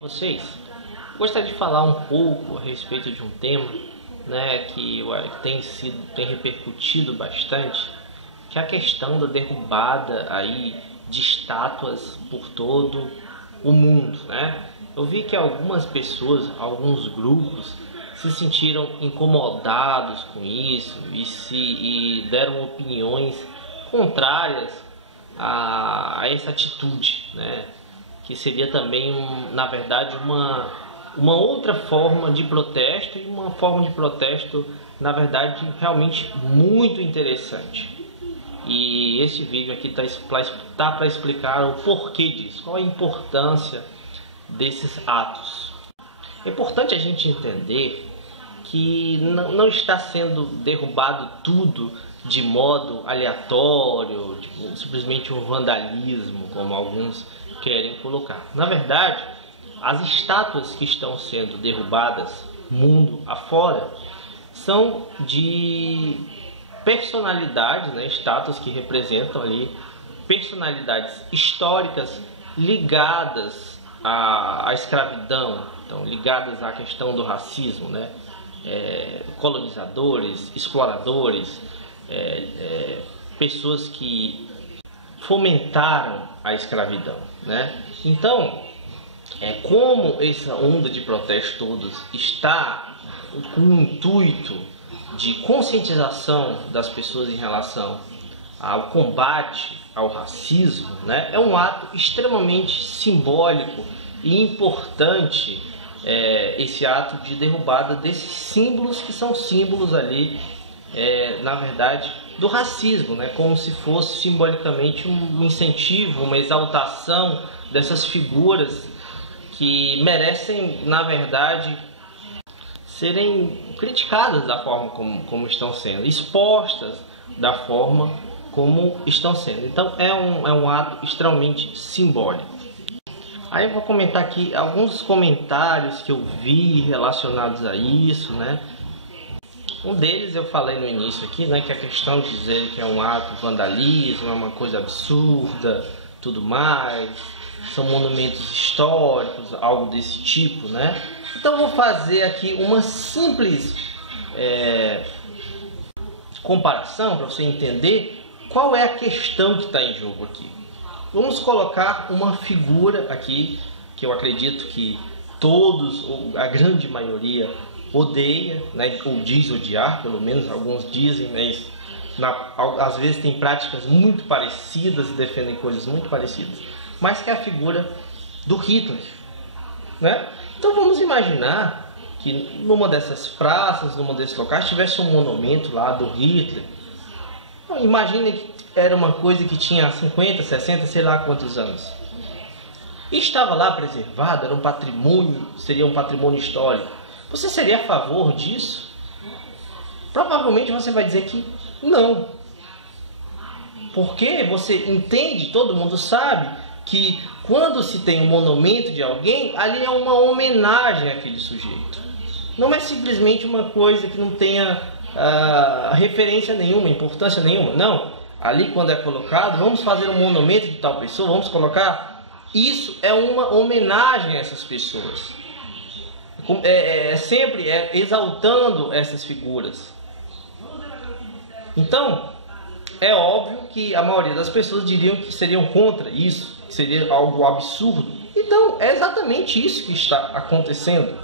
Vocês, gostaria de falar um pouco a respeito de um tema, né, que tem repercutido bastante, que é a questão da derrubada aí de estátuas por todo o mundo, né? Eu vi que algumas pessoas, alguns grupos se sentiram incomodados com isso e deram opiniões contrárias a essa atitude, né? Que seria também, na verdade, uma outra forma de protesto, e uma forma de protesto, na verdade, realmente muito interessante. E esse vídeo aqui tá para explicar o porquê disso, qual a importância desses atos. É importante a gente entender que não está sendo derrubado tudo de modo aleatório, tipo, simplesmente um vandalismo, como alguns querem colocar. Na verdade, as estátuas que estão sendo derrubadas mundo afora são de personalidades, né? Estátuas que representam ali personalidades históricas ligadas à escravidão, então ligadas à questão do racismo, né? Colonizadores, exploradores, pessoas que fomentaram a escravidão, né? Então, como essa onda de protesto todos está com o intuito de conscientização das pessoas em relação ao combate ao racismo, né? É um ato extremamente simbólico e importante, esse ato de derrubada desses símbolos que são símbolos ali, na verdade, do racismo, né? Como se fosse simbolicamente um incentivo, uma exaltação dessas figuras que merecem, na verdade, serem criticadas da forma como estão sendo, expostas da forma como estão sendo. Então é um ato extremamente simbólico. Aí eu vou comentar aqui alguns comentários que eu vi relacionados a isso, né? Um deles eu falei no início aqui, né, que a questão de dizer que é um ato de vandalismo, é uma coisa absurda, tudo mais, são monumentos históricos, algo desse tipo, né? Então eu vou fazer aqui uma simples comparação para você entender qual é a questão que está em jogo aqui. Vamos colocar uma figura aqui que eu acredito que todos, ou a grande maioria, odeia, né, ou diz odiar, pelo menos alguns dizem, mas às vezes tem práticas muito parecidas e defendem coisas muito parecidas, mas que é a figura do Hitler, né? Então vamos imaginar que numa dessas praças, numa desses locais, tivesse um monumento lá do Hitler. Então, imagine que era uma coisa que tinha 50, 60, sei lá quantos anos. E estava lá preservado, era um patrimônio, seria um patrimônio histórico. Você seria a favor disso? Provavelmente você vai dizer que não. Porque você entende, todo mundo sabe, que quando se tem um monumento de alguém, ali é uma homenagem àquele sujeito. Não é simplesmente uma coisa que não tenha referência nenhuma, importância nenhuma. Não. Ali quando é colocado, vamos fazer um monumento de tal pessoa, vamos colocar. Isso é uma homenagem a essas pessoas. Sempre exaltando essas figuras. Então, é óbvio que a maioria das pessoas diriam que seriam contra isso, que seria algo absurdo. Então, é exatamente isso que está acontecendo.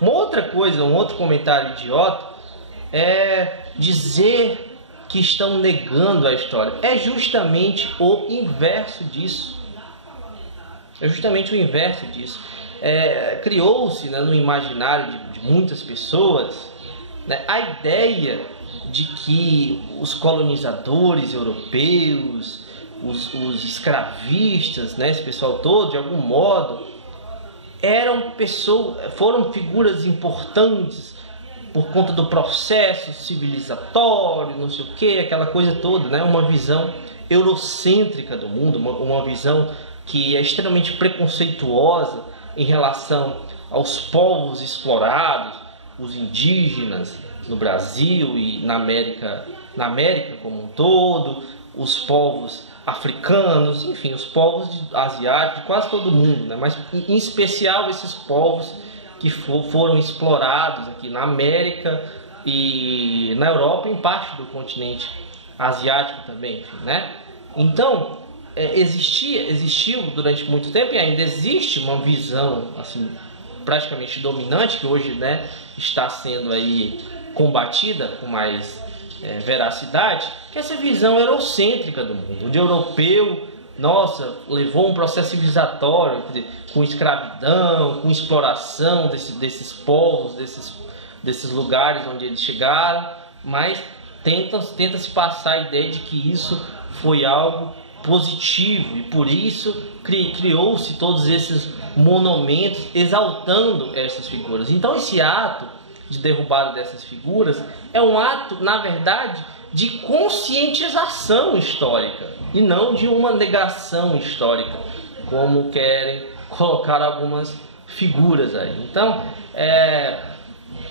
Uma outra coisa, um outro comentário idiota, é dizer que estão negando a história. É justamente o inverso disso. É justamente o inverso disso. Criou-se, né, no imaginário de muitas pessoas, né, a ideia de que os colonizadores europeus, os escravistas, né, esse pessoal todo, de algum modo, foram figuras importantes por conta do processo civilizatório, não sei o que, aquela coisa toda, né, uma visão eurocêntrica do mundo, uma visão que é extremamente preconceituosa em relação aos povos explorados, os indígenas no Brasil e na América como um todo, os povos africanos, enfim, os povos asiáticos, de quase todo mundo, né? Mas em especial esses povos que foram explorados aqui na América e na Europa, em parte do continente asiático também, enfim, né? Então, existiu durante muito tempo, e ainda existe uma visão assim praticamente dominante, que hoje, né, está sendo aí combatida com mais veracidade, que essa visão eurocêntrica do mundo, onde o europeu, nossa, levou um processo civilizatório, quer dizer, com escravidão, com exploração desses povos, desses lugares onde eles chegaram, mas tenta-se passar a ideia de que isso foi algo positivo, e por isso criou-se todos esses monumentos exaltando essas figuras. Então esse ato de derrubada dessas figuras é um ato, na verdade, de conscientização histórica e não de uma negação histórica, como querem colocar algumas figuras aí. Então é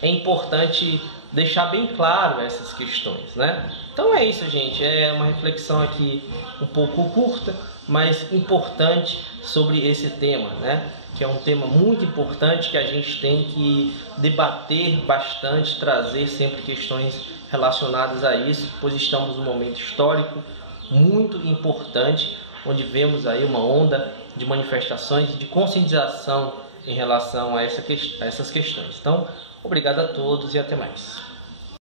importante deixar bem claro essas questões, né? Então é isso, gente. É uma reflexão aqui um pouco curta, mas importante sobre esse tema, né? Que é um tema muito importante que a gente tem que debater bastante, trazer sempre questões relacionadas a isso, pois estamos num momento histórico muito importante, onde vemos aí uma onda de manifestações, de conscientização em relação a essas questões. Então, obrigado a todos e até mais.